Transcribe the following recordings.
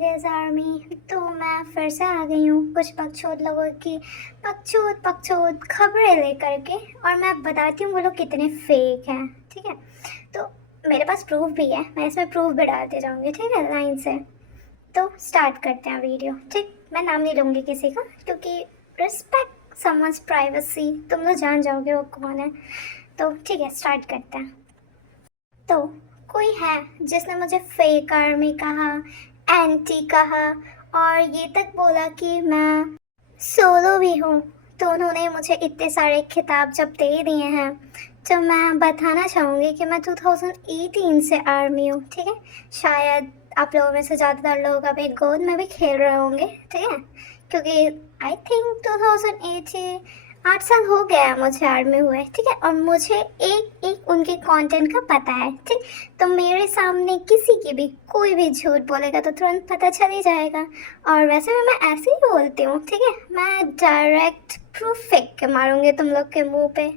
Neeraj army. तो मैं फिर से आ गई हूँ कुछ बकचोद लोगों की बकचोद खबरें लेकर के, और मैं बताती हूँ वो लोग कितने फेक हैं। ठीक है, तो मेरे पास प्रूफ भी है, मैं इसमें प्रूफ भी डालते जाऊँगी। ठीक है, लाइन से। तो स्टार्ट करते हैं वीडियो। ठीक, मैं नाम नहीं लूँगी किसी का, क्योंकि रिस्पेक्ट समवन्स प्राइवेसी, तुम लोग जान जाओगे वो कौन है। तो ठीक है, स्टार्ट करते हैं। तो कोई है जिसने मुझे फेक आर्मी कहा, एंटी कहा, और ये तक बोला कि मैं सोलो भी हूँ। तो उन्होंने मुझे इतने सारे खिताब जब दे दिए हैं, तो मैं बताना चाहूँगी कि मैं 2018 से आर्मी हूँ। ठीक है, शायद आप लोगों में से ज़्यादातर लोग अभी गोद में भी खेल रहे होंगे। ठीक है, क्योंकि आई थिंक 2018 8 साल हो गया है मुझे आर्मी हुए। ठीक है, और मुझे एक एक उनके कंटेंट का पता है। ठीक, तो मेरे सामने किसी की भी कोई भी झूठ बोलेगा तो तुरंत पता चल ही जाएगा। और वैसे भी मैं ऐसे ही बोलती हूँ। ठीक है, मैं डायरेक्ट प्रूफ फेंक के मारूंगी तुम लोग के मुंह पे।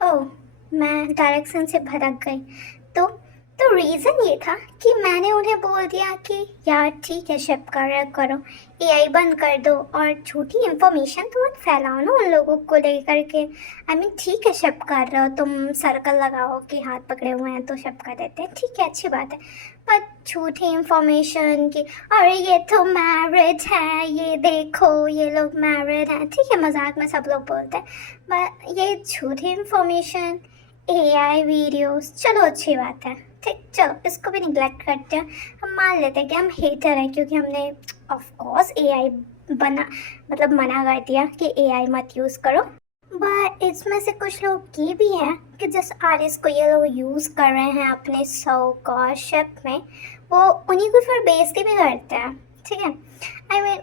ओह, मैं डायरेक्शन से भटक गई। तो रीज़न ये था कि मैंने उन्हें बोल दिया कि यार ठीक है, शिप कर करो, एआई बंद कर दो, और झूठी इंफॉर्मेशन तो मत फैलाओ ना उन लोगों को लेकर के। आई मीन ठीक है, शिप कर रहे हो तुम, सर्कल लगाओ कि हाथ पकड़े हुए हैं तो शिप कर देते हैं, ठीक है, अच्छी बात है। पर झूठी इंफॉर्मेशन कि अरे ये तो मैरिड है, ये देखो ये लोग मैरिड हैं, ठीक है, मजाक में सब लोग बोलते हैं, पर ये झूठी इंफॉर्मेशन, एआई वीडियोस, चलो अच्छी बात है। ठीक, चलो इसको भी निगलेक्ट करते हैं। हम मान लेते हैं कि हम हेटर हैं, क्योंकि हमने ऑफ कोर्स एआई बना मतलब मना कर दिया कि एआई मत यूज़ करो। बट इसमें से कुछ लोग ये भी हैं कि जिस आर्टिस को ये लोग यूज़ कर रहे हैं अपने सो कॉशिप में, वो उन्हीं को फिर बेइज्जती भी करते हैं। ठीक है, आई मीन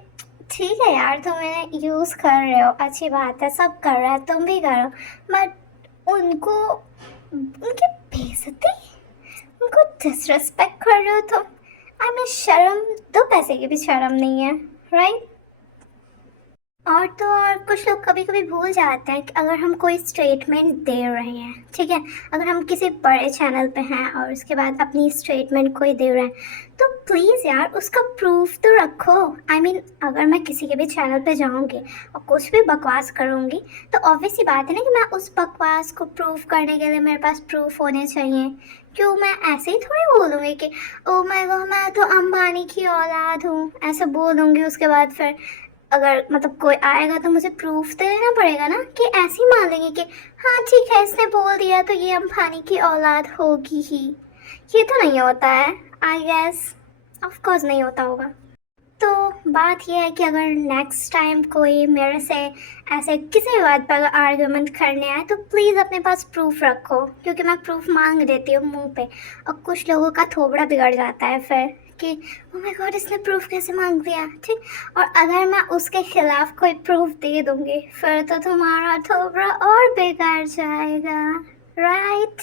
ठीक है यार, तुम इन्हें यूज़ कर रहे हो, अच्छी बात है, सब कर रहा है, तुम भी करो, बट उनको उनकी बेइज्जती, उनको डिसरिस्पेक्ट कर रहे हो तुम। आई मीन शर्म, दो पैसे की भी शर्म नहीं है, राइट? और तो और कुछ लोग कभी कभी भूल जाते हैं कि अगर हम कोई स्टेटमेंट दे रहे हैं, ठीक है, अगर हम किसी बड़े चैनल पे हैं और उसके बाद अपनी स्टेटमेंट कोई दे रहे हैं, तो प्लीज़ यार उसका प्रूफ तो रखो। आई मीन अगर मैं किसी के भी चैनल पे जाऊंगी और कुछ भी बकवास करूंगी, तो ऑब्वियस सी बात है ना कि मैं उस बकवास को प्रूफ करने के लिए मेरे पास प्रूफ होने चाहिए। क्यों, मैं ऐसे ही थोड़ी बोलूँगी कि ओ माय गॉड मैं तो अंबानी की औलाद हूँ, ऐसे बोलूँगी, उसके बाद फिर अगर मतलब कोई आएगा तो मुझे प्रूफ तो देना पड़ेगा ना, कि ऐसे ही मान लेंगे कि हाँ ठीक है इसने बोल दिया तो ये अम्फानी की औलाद होगी ही। ये तो नहीं होता है, आई गेस, ऑफ कोर्स नहीं होता होगा। तो बात यह है कि अगर नेक्स्ट टाइम कोई मेरे से ऐसे किसी भी बात पर आर्गुमेंट करने आए, तो प्लीज़ अपने पास प्रूफ रखो, क्योंकि मैं प्रूफ मांग देती हूँ मुंह पे, और कुछ लोगों का थोबड़ा बिगड़ जाता है फिर कि ओ माय गॉड इसने प्रूफ कैसे मांग दिया। ठीक, और अगर मैं उसके खिलाफ कोई प्रूफ दे दूँगी फिर तो तुम्हारा थोबड़ा और बिगड़ जाएगा, राइट?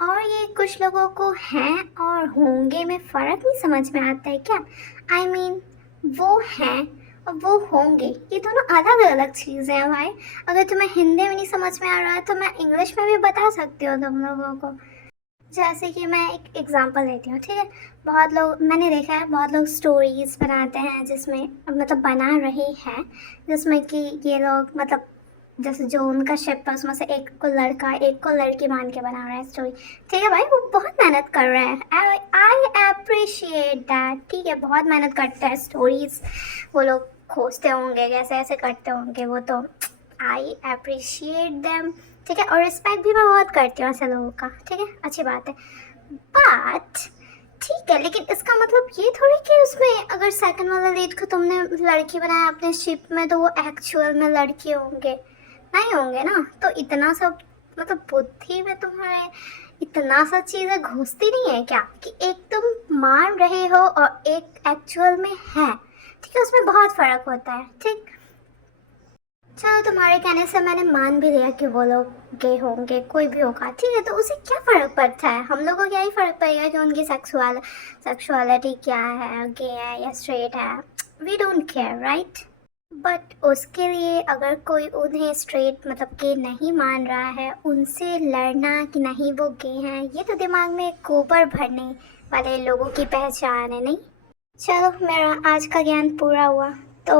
और ये कुछ लोगों को हैं और होंगे में फ़र्क नहीं समझ में आता है क्या? आई मीन वो हैं और वो होंगे, ये दोनों अलग अलग चीज़ें हैं भाई। अगर तुम्हें हिंदी में नहीं समझ में आ रहा है तो मैं इंग्लिश में भी बता सकती हूँ तुम लोगों को। जैसे कि मैं एक एग्जांपल देती हूँ। ठीक है, बहुत लोग, मैंने देखा है बहुत लोग स्टोरीज बनाते हैं जिसमें मतलब बना रहे हैं जिसमें कि ये लोग मतलब जैसे जो उनका शिप है उसमें से एक को लड़का एक को लड़की मान के बना रहा है स्टोरी। ठीक है भाई, वो बहुत मेहनत कर रहे हैं, आई अप्रिशिएट दैट। ठीक है, बहुत मेहनत करते हैं, स्टोरीज वो लोग खोजते होंगे, कैसे ऐसे करते होंगे, वो तो आई अप्रिशिएट देम। ठीक है, और रिस्पेक्ट भी मैं बहुत करती हूँ ऐसे लोगों का। ठीक है, अच्छी बात है, बट ठीक है, लेकिन इसका मतलब ये थोड़ी कि उसमें अगर सेकंड वाला लीड को तुमने लड़की बनाया अपने शिप में तो वो एक्चुअल में लड़के होंगे, नहीं होंगे ना। तो इतना सब मतलब बुद्धि में तुम्हारे इतना सा चीज़ें घुसती नहीं है क्या कि एक तुम मान रहे हो और एक एक्चुअल में है। ठीक है, उसमें बहुत फ़र्क होता है। ठीक, चलो तुम्हारे कहने से मैंने मान भी लिया कि वो लोग गे होंगे, कोई भी होगा, ठीक है, तो उसे क्या फ़र्क पड़ता है, हम लोगों को क्या ही फ़र्क पड़ेगा कि उनकी सेक्सुअलिटी क्या है, गे है या स्ट्रेट है, we don't care, right? But उसके लिए अगर कोई उन्हें स्ट्रेट मतलब गे नहीं मान रहा है, उनसे लड़ना कि नहीं वो गे हैं, ये तो दिमाग में गोबर भरने वाले लोगों की पहचान है, नहीं? चलो मेरा आज का ज्ञान पूरा हुआ। तो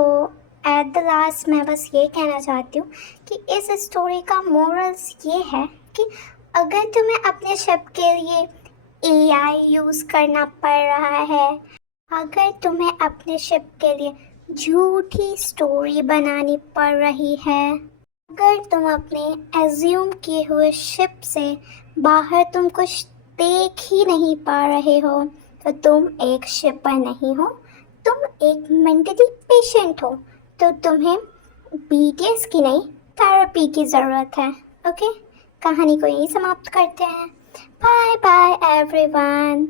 एट द लास्ट मैं बस ये कहना चाहती हूँ कि इस स्टोरी का मोरल्स ये है कि अगर तुम्हें अपने शिप के लिए एआई यूज़ करना पड़ रहा है, अगर तुम्हें अपने शिप के लिए झूठी स्टोरी बनानी पड़ रही है, अगर तुम अपने एज्यूम किए हुए शिप से बाहर तुम कुछ देख ही नहीं पा रहे हो, तो तुम एक शिपर नहीं हो, तुम एक मेंटली पेशेंट हो। तो तुम्हें बीटीएस की नहीं, थेरेपी की ज़रूरत है। ओके, कहानी को यहीं समाप्त करते हैं। Bye bye everyone.